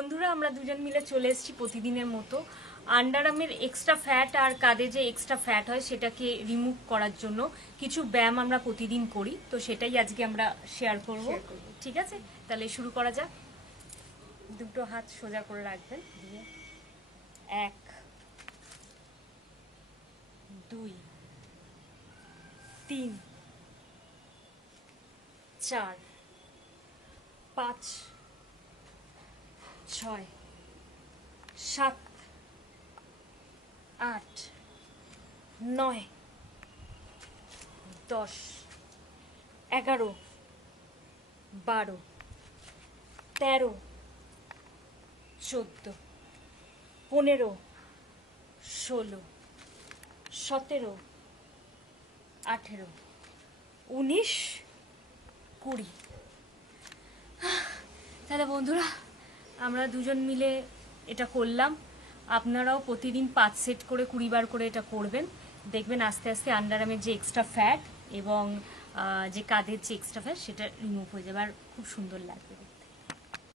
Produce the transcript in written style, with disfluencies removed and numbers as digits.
বন্ধুরা আমরা দুজন মিলে চলে এসেছি প্রতিদিনের মতো আন্ডারআর্মের এক্সট্রা ফ্যাট আর কাঁধে যে এক্সট্রা ফ্যাট হয় সেটাকে রিমুভ করার জন্য কিছু ব্যায়াম আমরা প্রতিদিন করি, তো সেটাই আজকে আমরা শেয়ার করব। ঠিক আছে, তাহলে শুরু করা যাক। দুটো হাত সোজা করে রাখবেন, দিয়ে 1 2 3 4 5 6 7 8 9 10 11 12 13 14 15 16 17 18 19 20। তাহলে বন্ধুরা আমরা দুজন মিলে এটা করলাম, আপনারাও প্রতিদিন 5 সেট করে 20 বার করে এটা করবেন, দেখবেন আস্তে আস্তে আন্ডারআর্মের যে এক্সট্রা ফ্যাট এবং যে কাঁধের যে এক্সট্রা ফ্যাট সেটা রিমুভ হয়ে যাবে আর খুব সুন্দর লাগবে।